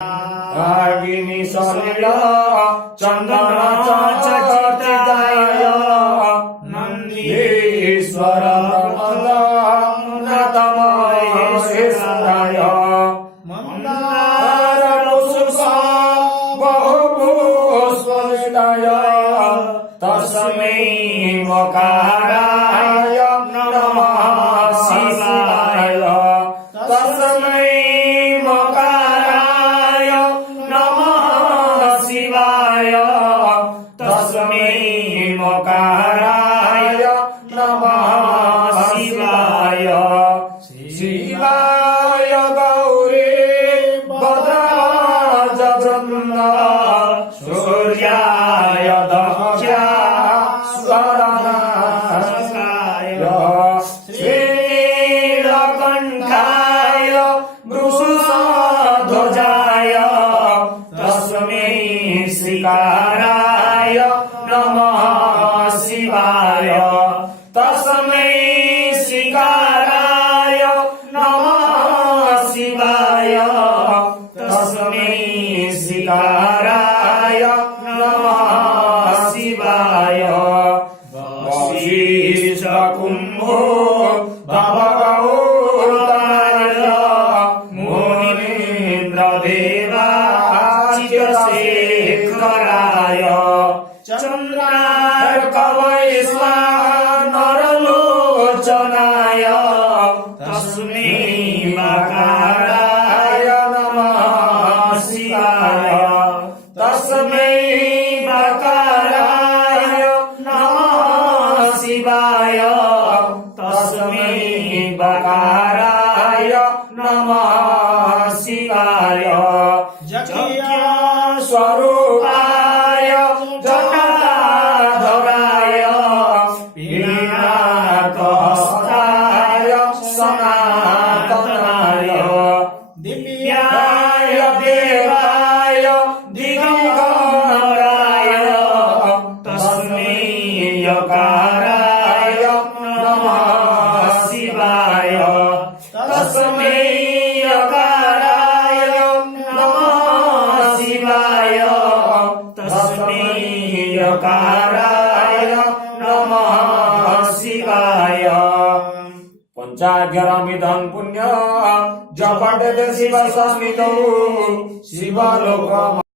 रागिनी सलिल चंदन चचिताय नंदीश्वर नतमहेशाय मंदार पुष्प बहुपुष्पनिलय तस्मै मकाराय नमः शिवाय तस्मै मकाराय नमः शिवाय तस्मै मकाराय नमः शिवाय शिवाय गौरी भद्राज वृन्द सूर्याय दक्षाय श्रीलकण्ठाय वृषध्वजाय तस्मै श्रीकाराय नमः शिवाय तस्मै श्रीकाराय नमः शिवाय तस्मै श्रीकाराय नमः शिवाय वशिष्ठकुम्भो भवगौताय मुनीन्द्रदेवाचितशेखराय चन्द्रार्कवैश्वानरलोचनाय तस्मै मकाराय नमः शिवाय तस्मै मकाराय नमः शिवाय तस्मै मकाराय नमः शिवाय जकिया स्वरूपाय जटाधराय पिनाकहस्ताय सनातनाय दिव्याय देवाय दिगंबराय तस्मै यकाराय नमः शिवाय तस्मै यकाराय नमः शिवाय तस्मै यकाराय नमः शिवाय पंचाक्षरमिदं पुण्यं जपते शिवसंस्मितौ शिवलोक